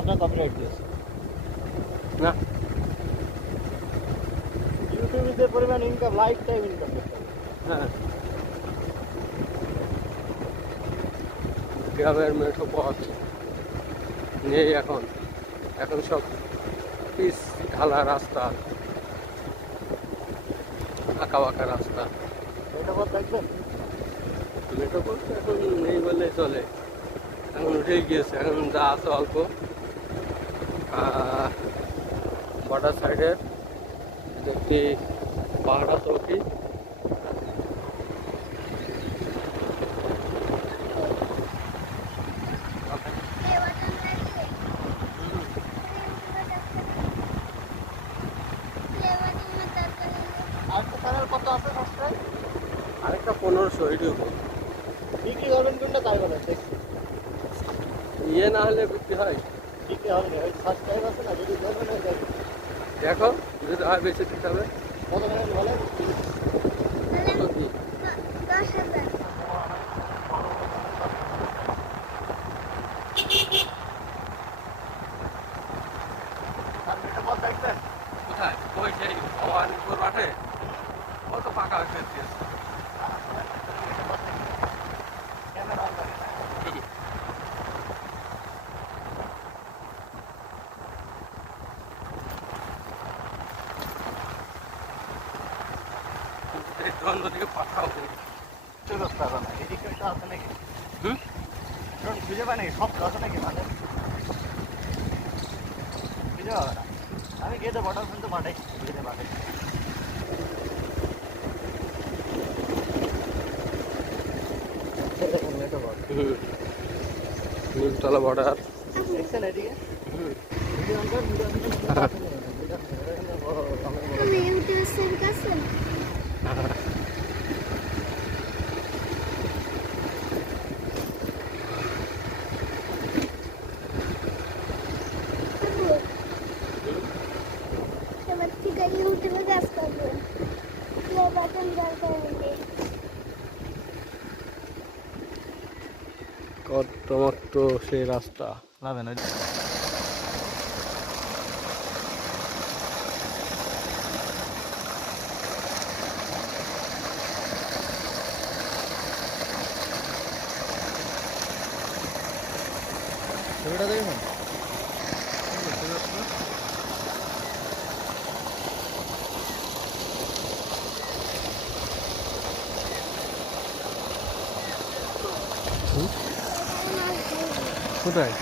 আপনার কপিরাইট দিয়েছে না। ইউটিউবে যে পরিমাণ ইনকাম, লাইফ টাইম ইনকাম করতে হবে। হ্যাঁ, গ্রামের মেঠো পথ নেই এখন, এখন সব পিচ ঢালা রাস্তা, আঁকা বাঁকা রাস্তা। এটা পথ দেখবেন, মেঠো পথ এখন নেই বললে চলে, এখন উঠেই গিয়েছে। এখন যা আছে অল্প বর্ডার সাইডের একটি পাহাড়া চৌকি, আরেকটা চ্যানেল কত আছে সাবস্ক্রাইব? আরেকটা 1500 ইউটিউব। বিক্রি করবেন কোনটা তাই বলেন, দেখছি ইয়ে না হলে বিক্রি হয়। বিক্রি হবে না, ওই সাবস্ক্রাইব আছে না, যদি করবেন ওই দেখবেন। দেখো যদি হয় বেশি দিতে হবে। কত চ্যানেল বলেন? কত কি? 10,000। আর এটা পথ দেখবেন, কোথায়? ওই সেই ভবানীপুর মাঠে কত পাকা হয়ে দিয়েছে। ক্যামেরা অন করেন। দ্বন্দ্ব দিকে পাঠাও। চলো রাস্তা আছে না, এদিকে একটা আছে নাকি? হুম, কারণ খুঁজে পাই নাকি, সব আছে নাকি মাঠে? খুঁজে পাবে না। আমি গেটে বর্ডার পর্যন্ত পাঠাই, গেটে পাঠাই। দেখুন মেটো বল, নিমতলা বর্ডার। দেখছেন এদিকে? হুম, ভিডিও অন করেন, ভিডিও অন করেন, ভিডিও অন করেন। এখানে বড় অনেক বড়। আমি ইউটিউব সেভ করছেন? এবার থেকে ইউটিউবে কাজ করবো। প্লে বাটন দরকার নেই। কত সেই রাস্তা। লাভে না। ছবিটা দেখুন। কোথায়?